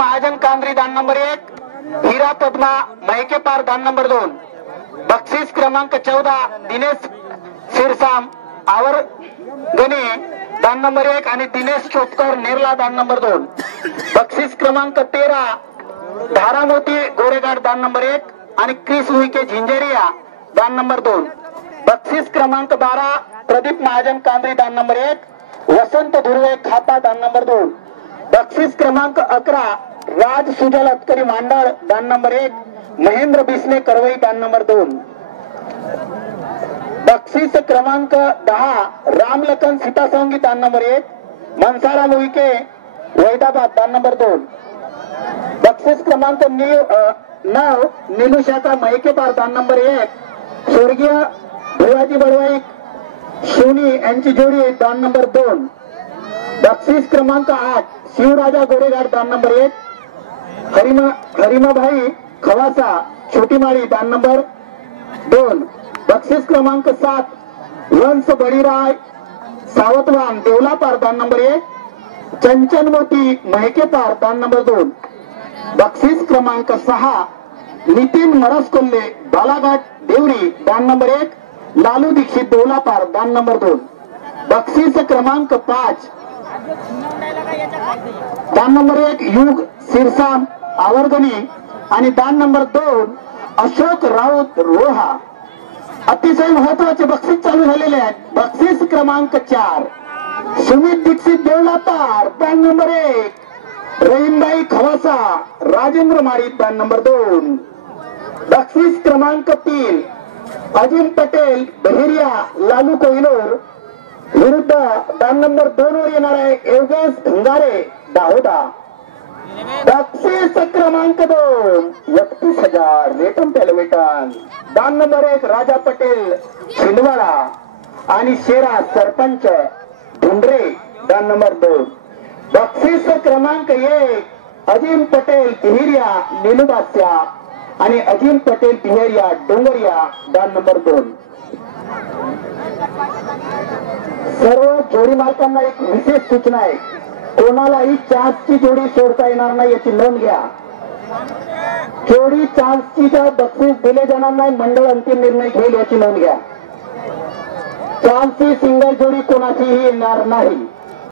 महाजन कांद्री दान नंबर 1, हीरा पद्मा मैके पार दान नंबर 2, बक्षीस क्रमांक 14 दिनेश सिरसाम आवर गणे दान नंबर 1 आणि दिनेश चोपकर नेरला दान नंबर 2, बक्षीस क्रमांक 13 धारामोती गोरेगाड दान नंबर 1 आणि क्रिस उईके झिंजेरिया दान नंबर 2, बक्षीस क्रमांक 12 प्रदीप महाजन कांद्री दान नंबर 1, वसंत धुर्वे खापा दान नंबर 2, बक्षीस क्रमांक 11 राज सुजल अतकरी मांडळ दान नंबर 1, महेंद्र बिस्ने करवई दान नंबर 2, बक्षीस क्रमांक 10 रामलखन सीतासंगी दान नंबर 1, मनसाराम उईके वैदाबाद दान नंबर 2, बक्षीस क्रमांक 9 निलुशाका मैकेपार दान नंबर 1, स्वर्गीय भिवाजी बडवाई शिवनी यांची जोडी दान नंबर 2, बक्षीस क्रमांक 8 शिवराजा गोरेगाड दान नंबर 1, हरिमाभाई खवासा छोटीमाळी दान नंबर 2, बक्षीस क्रमांक 7 वंश बळीराय सावतवान देवलापार दान नंबर 1, चंचल मोती महकेपार दान नंबर 2, बक्षीस क्रमांक 6 नितीन मरसकोल्ले बालाघाट देवरी दान नंबर 1, लालू दीक्षित देवलापार दान नंबर 2, बक्षीस क्रमांक 5 दान नंबर 1 युग सिरसाम आवर्गणी आणि दान नंबर 2 अशोक राऊत रोहा. अतिशय महत्वाचे बक्षीस चालू झालेले आहेत. बक्षीस क्रमांक 4 सुमित दीक्षित देवलापार दान नंबर 1, रहीमबाई खवासा राजेंद्र माळी दान नंबर 2, बक्षीस क्रमांक 3 अजिम पटेल बहेरिया लालू कोहिनूर विरुद्ध दान नंबर 2 वर येणार आहे योगेश धंगारे दाहोदा. बक्षीस क्रमांक 2 31,000 रेटम टेलिव्हिजन. दान नंबर 1 राजा पटेल छिंदवाडा आणि शेरा सरपंच धुंडरे दान नंबर 2, बक्षीस क्रमांक 1 अजिम पटेल बिहेरिया निलुबास्या आणि अजिम पटेल बिहेरिया डोंगरिया दान नंबर 2. सर्व जोडी मालकांना एक विशेष सूचना आहे, कोणालाही चान्सची जोडी सोडता येणार नाही याची नोंद घ्या. जोडी चान्सची बक्षीस दिले जाणार नाही, मंडळ अंतिम निर्णय घेईल याची नोंद घ्या. चान्सची सिंगल जोडी कोणाचीही येणार नाही.